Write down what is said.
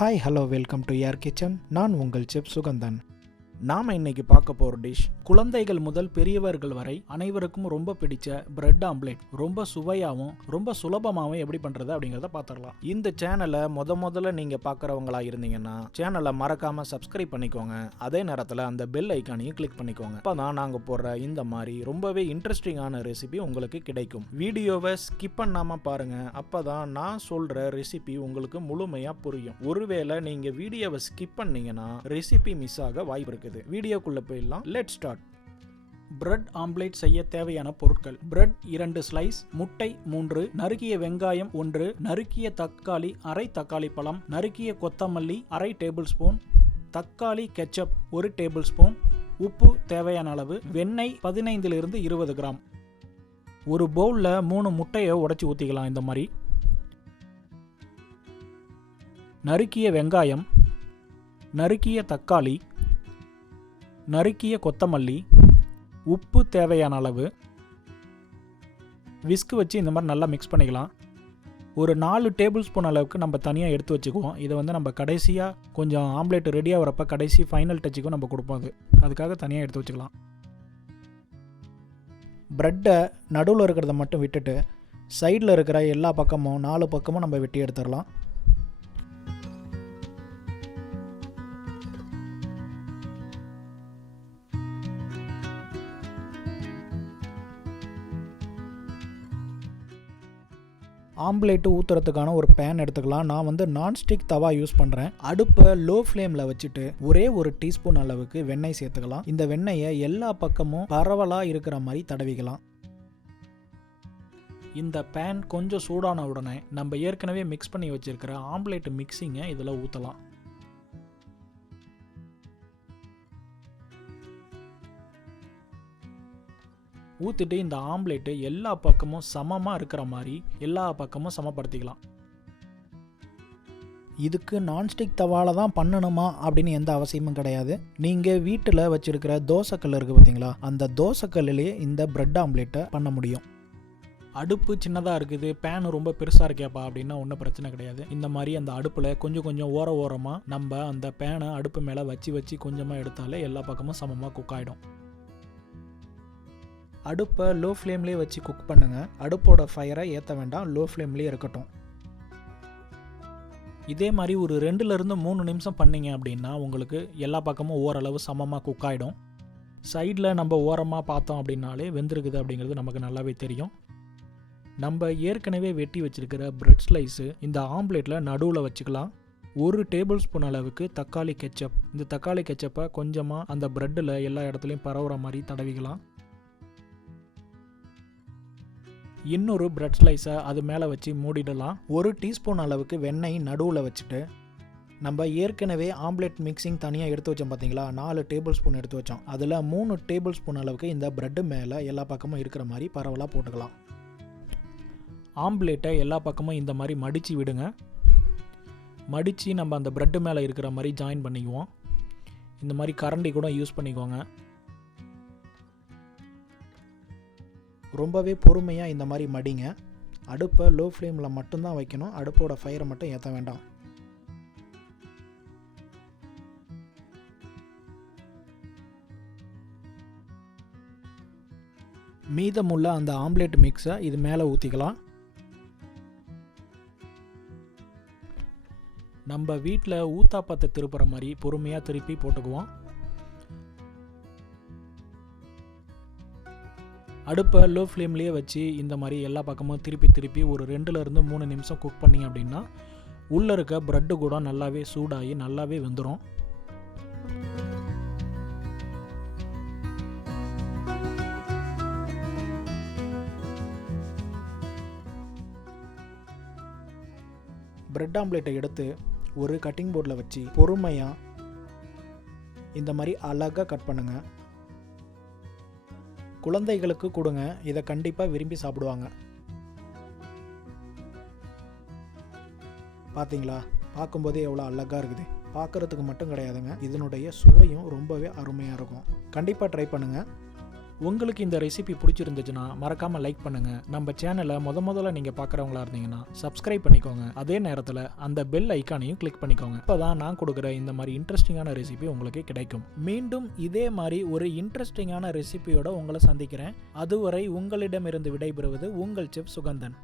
Hi hello welcome to airkitchen. நான் உங்கள் chef Suganthan. நாம் இன்னைக்கு பார்க்க போகிற டிஷ் குழந்தைகள் முதல் பெரியவர்கள் வரை அனைவருக்கும் ரொம்ப பிடிச்ச பிரெட் ஆம்லேட். ரொம்ப சுவையாகவும் ரொம்ப சுலபமாகவும் எப்படி பண்ணுறது அப்படிங்கிறத பார்த்துடலாம். இந்த சேனலை முதல்ல நீங்கள் பார்க்குறவங்களா இருந்தீங்கன்னா சேனலை மறக்காமல் சப்ஸ்கிரைப் பண்ணிக்கோங்க. அதே நேரத்தில் அந்த பெல் ஐக்கானையும் கிளிக் பண்ணிக்கோங்க. அப்போ தான் நாங்கள் போடுற இந்த மாதிரி ரொம்பவே இன்ட்ரெஸ்டிங்கான ரெசிபி உங்களுக்கு கிடைக்கும். வீடியோவை ஸ்கிப் பண்ணாமல் பாருங்கள். அப்போ தான் நான் சொல்கிற ரெசிபி உங்களுக்கு முழுமையாக புரியும். ஒருவேளை நீங்கள் வீடியோவை ஸ்கிப் பண்ணீங்கன்னா ரெசிபி மிஸ் ஆக வாய்ப்பு இருக்குது. வீடியோக்குள்ள போயிடலாம். Let's start. பிரெட் ஆம்லேட் செய்ய தேவையான பொருட்கள்: பிரெட் 2 ஸ்லைஸ், முட்டை 3, நறுக்கிய வெங்காயம் 1, நறுக்கிய தக்காளி அரை தக்காளி பழம், நறுக்கிய கொத்தமல்லி அரை டேபிள் ஸ்பூன், தக்காளி கெச்சப் 1 டேபிள் ஸ்பூன், உப்பு தேவையான அளவு, வெண்ணெய் 15 to 20 கிராம். ஒரு பவுலில் 3 முட்டையை உடைச்சி ஊற்றிக்கலாம். இந்த மாதிரி நறுக்கிய வெங்காயம், நறுக்கிய தக்காளி, நறுக்கிய கொத்தமல்லி, உப்பு தேவையான அளவு, விஸ்க் வச்சு இந்த மாதிரி நல்லா மிக்ஸ் பண்ணிக்கலாம். ஒரு 4 டேபிள் ஸ்பூன் அளவுக்கு நம்ம தனியாக எடுத்து வச்சுக்குவோம். இதை நம்ம கடைசியாக கொஞ்சம் ஆம்லேட் ரெடியாக வரப்போ கடைசி ஃபைனல் டச்சுக்கும் நம்ம கொடுப்போம். அதுக்காக தனியாக எடுத்து வச்சுக்கலாம். ப்ரெட்டை நடுவில் இருக்கிறத மட்டும் விட்டுட்டு சைடில் இருக்கிற எல்லா பக்கமும் 4 பக்கமும் நம்ம வெட்டி எடுத்துடலாம். ஆம்லேட்டு ஊற்றுறதுக்கான ஒரு பேன் எடுத்துக்கலாம். நான் நான்ஸ்டிக் தவா யூஸ் பண்ணுறேன். அடுப்பை லோ ஃப்ளேமில் வச்சுட்டு ஒரே 1 டீஸ்பூன் அளவுக்கு வெண்ணெய் சேர்த்துக்கலாம். இந்த வெண்ணெயை எல்லா பக்கமும் பரவலாக இருக்கிற மாதிரி தடவிக்கலாம். இந்த பேன் கொஞ்சம் சூடான உடனே நம்ம ஏற்கனவே மிக்ஸ் பண்ணி வச்சிருக்கிற ஆம்லேட் மிக்ஸிங்கை இதில் ஊற்றலாம். ஊற்றிட்டு இந்த ஆம்லேட்டு எல்லா பக்கமும் சமமாக இருக்கிற மாதிரி எல்லா பக்கமும் சமப்படுத்திக்கலாம். இதுக்கு நான்ஸ்டிக் தவாவில் தான் பண்ணணுமா அப்படின்னு எந்த அவசியமும் கிடையாது. நீங்கள் வீட்டில் வச்சுருக்கிற தோசைக்கல் இருக்குது பார்த்தீங்களா, அந்த தோசைக்கல்லையே இந்த பிரெட் ஆம்லேட்டை பண்ண முடியும். அடுப்பு சின்னதாக இருக்குது, பேன் ரொம்ப பெருசாக இருக்கேப்பா அப்படின்னா ஒன்றும் பிரச்சனை கிடையாது. இந்த மாதிரி அந்த அடுப்பில் கொஞ்சம் ஓரமாக நம்ம அந்த பேனை அடுப்பு மேலே வச்சு கொஞ்சமாக எடுத்தாலே எல்லா பக்கமும் சமமாக குக் ஆகிடும். அடுப்பை லோ ஃப்ளேம்லேயே வச்சு குக் பண்ணுங்கள். அடுப்போட ஃபயரை ஏற்ற வேண்டாம், லோ ஃப்ளேம்லேயே இருக்கட்டும். இதே மாதிரி ஒரு 2 to 3 நிமிஷம் பண்ணிங்க அப்படின்னா உங்களுக்கு எல்லா பக்கமும் ஓரளவு சமமாக குக் ஆகிடும். சைடில் நம்ம ஓரமாக பார்த்தோம் அப்படின்னாலே வெந்திருக்குது அப்படிங்கிறது நமக்கு நல்லாவே தெரியும். நம்ம ஏற்கனவே வெட்டி வச்சுருக்கிற பிரெட் ஸ்லைஸு இந்த ஆம்லேட்டில் நடுவில் வச்சுக்கலாம். 1 டேபிள் ஸ்பூன் அளவுக்கு தக்காளி கெச்சப். இந்த தக்காளி கெச்சப்பை கொஞ்சமாக அந்த ப்ரெட்டில் எல்லா இடத்துலையும் பரவுற மாதிரி தடவிக்கலாம். இன்னொரு பிரெட் ஸ்லைஸை அது மேலே வச்சு மூடிடலாம். 1 டீஸ்பூன் அளவுக்கு வெண்ணெய் நடுவில் வச்சுட்டு நம்ம ஏற்கனவே ஆம்லேட் மிக்சிங் தனியாக எடுத்து வச்சோம் பார்த்தீங்களா, 4 டேபிள் ஸ்பூன் எடுத்து வச்சோம். அதில் 3 டேபிள் ஸ்பூன் அளவுக்கு இந்த ப்ரெட்டு மேலே எல்லா பக்கமும் இருக்கிற மாதிரி பரவலாக போட்டுக்கலாம். ஆம்லேட்டை எல்லா பக்கமும் இந்த மாதிரி மடித்து விடுங்க. மடித்து நம்ம அந்த ப்ரெட்டு மேலே இருக்கிற மாதிரி ஜாயின் பண்ணிக்குவோம். இந்த மாதிரி கரண்டி கூட யூஸ் பண்ணிக்கோங்க. ரொம்பவே பொறுமையாக இந்த மாதிரி மடிங்க. அடுப்பை லோ ஃப்ளேமில் மட்டும்தான் வைக்கணும். அடுப்போட ஃபயரை மட்டும் ஏற்ற வேண்டாம். மீதமுள்ள அந்த ஆம்லேட் மிக்ஸை இது மேலே ஊற்றிக்கலாம். நம்ம வீட்டில் ஊத்தாப்பத்தை திருப்புற மாதிரி பொறுமையாக திருப்பி போட்டுக்குவோம். அடுப்பை லோ ஃப்ளேம்லேயே வச்சு இந்த மாதிரி எல்லா பக்கமும் திருப்பி ஒரு 2 to 3 நிமிஷம் குக் பண்ணிங்க அப்படின்னா உள்ளே இருக்க ப்ரெட்டு கூட நல்லாவே சூடாகி நல்லாவே வெந்துடும். பிரெட் ஆம்லேட்டை எடுத்து ஒரு கட்டிங் போர்டில் வச்சு பொறுமையாக இந்த மாதிரி அழகாக கட் பண்ணுங்கள். குழந்தைகளுக்கு கொடுங்க, இதை கண்டிப்பாக விரும்பி சாப்பிடுவாங்க. பார்த்தீங்களா, பார்க்கும்போதே எவ்வளோ அழகாக இருக்குது. பார்க்குறதுக்கு மட்டும் கிடையாதுங்க, இதனுடைய சுவையும் ரொம்பவே அருமையாக இருக்கும். கண்டிப்பாக ட்ரை பண்ணுங்கள். உங்களுக்கு இந்த ரெசிபி பிடிச்சிருந்துச்சுன்னா மறக்காம லைக் பண்ணுங்க. நம்ம சேனலை முதல்ல நீங்க பார்க்குறவங்களா இருந்தீங்கன்னா சப்ஸ்கிரைப் பண்ணிக்கோங்க. அதே நேரத்தில் அந்த பெல் ஐக்கானையும் கிளிக் பண்ணிக்கோங்க. அப்பதான் நான் கொடுக்குற இந்த மாதிரி இன்ட்ரெஸ்டிங்கான ரெசிபி உங்களுக்கு கிடைக்கும். மீண்டும் இதே மாதிரி ஒரு இன்ட்ரெஸ்டிங்கான ரெசிபியோட உங்களை சந்திக்கிறேன். அதுவரை உங்களிடமிருந்து விடைபெறுவது உங்கள் செஃப் சுகந்தன்.